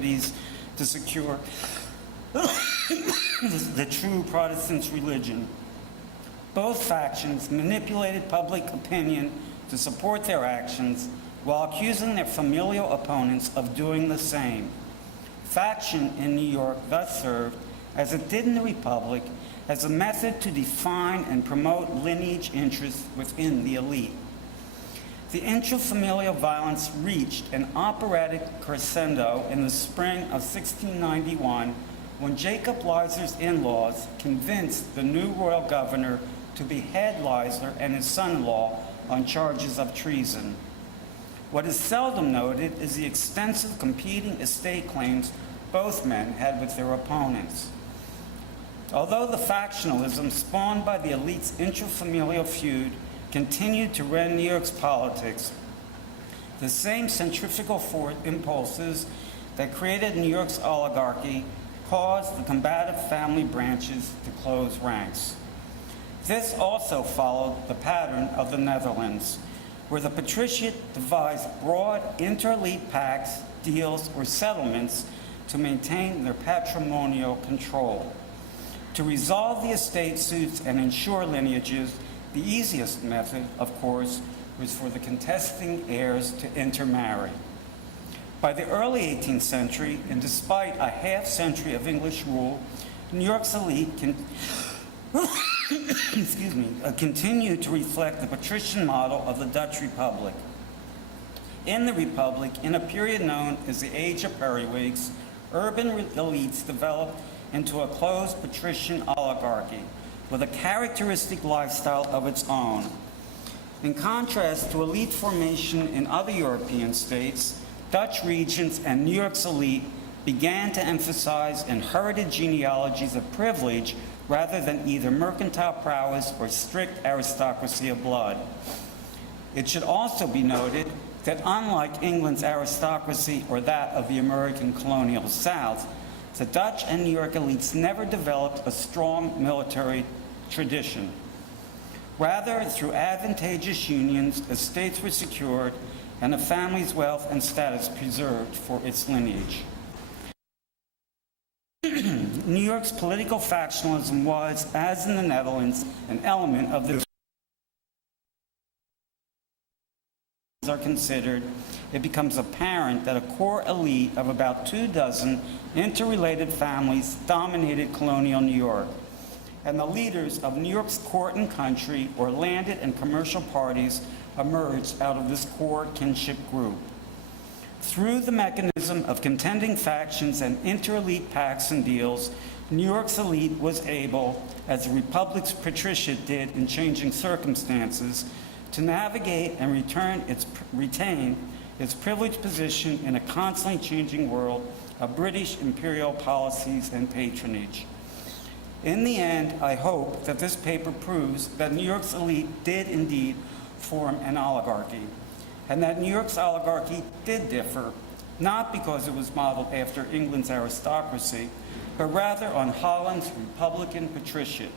activities to secure the true Protestant religion. Both factions manipulated public opinion to support their actions while accusing their familial opponents of doing the same. Faction in New York thus served, as it did in the Republic, as a method to define and promote lineage interests within the elite. The intrafamilial violence reached an operatic crescendo in the spring of 1691 when Jacob Leisler's in-laws convinced the new royal governor to behead Leisler and his son-in-law on charges of treason. What is seldom noted is the extensive competing estate claims both men had with their opponents. Although the factionalism spawned by the elite's intrafamilial feud continued to rend New York's politics, the same centrifugal impulses that created New York's oligarchy caused the combative family branches to close ranks. This also followed the pattern of the Netherlands, where the patriciate devised broad inter-elite pacts, deals, or settlements to maintain their patrimonial control. To resolve the estate suits and ensure lineages, the easiest method, of course, was for the contesting heirs to intermarry. By the early 18th century, and despite a half-century of English rule, New York's elite continued to reflect the patrician model of the Dutch Republic. In the Republic, in a period known as the Age of Periwigs, urban elites developed into a closed patrician oligarchy with a characteristic lifestyle of its own. In contrast to elite formation in other European states, Dutch regents and New York's elite began to emphasize inherited genealogies of privilege rather than either mercantile prowess or strict aristocracy of blood. It should also be noted that unlike England's aristocracy or that of the American colonial South, the Dutch and New York elites never developed a strong military tradition. Rather, through advantageous unions, estates were secured and a family's wealth and status preserved for its lineage. New York's political factionalism was, as in the Netherlands, an element of the are considered, it becomes apparent that a core elite of about 24 interrelated families dominated colonial New York, and the leaders of New York's court and country, or landed and commercial parties, emerged out of this core kinship group. Through the mechanism of contending factions and inter-elite pacts and deals, New York's elite was able, as the Republic's patriciate did in changing circumstances, to navigate and retain its privileged position in a constantly changing world of British imperial policies and patronage. In the end, I hope that this paper proves that New York's elite did indeed form an oligarchy, and that New York's oligarchy did differ, not because it was modeled after England's aristocracy, but rather on Holland's Republican patriciate.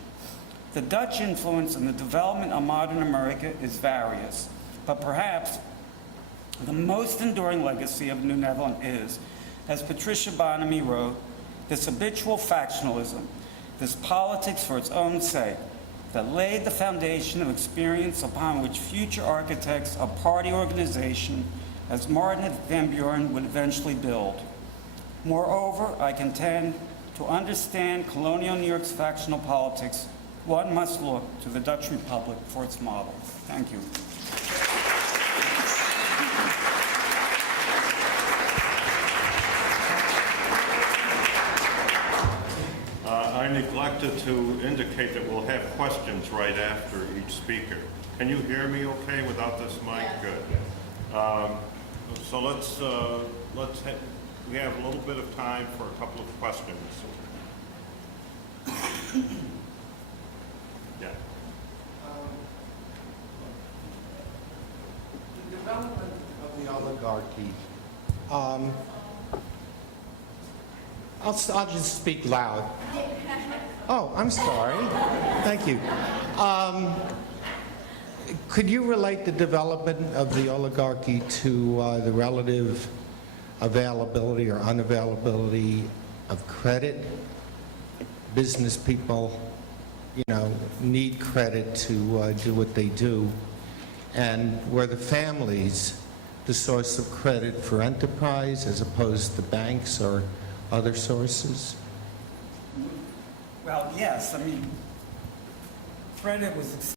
The Dutch influence in the development of modern America is various, but perhaps the most enduring legacy of New Netherland is, as Patricia Bonamy wrote, this habitual factionalism, this politics for its own sake, that laid the foundation of experience upon which future architects of party organization, as Martin Van Buren would eventually build. Moreover, I contend, to understand colonial New York's factional politics, one must look to the Dutch Republic for its model. Thank you. I neglected to indicate that we'll have questions right after each speaker. Can you hear me okay without this mic? Good. So we have a little bit of time for a couple of questions. Yeah. The development of the oligarchy. I'll just speak loud. Oh, I'm sorry. Thank you. Could you relate the development of the oligarchy to the relative availability or unavailability of credit. Business people, need credit to do what they do. And were the families the source of credit for enterprise as opposed to banks or other sources? Well, yes, credit was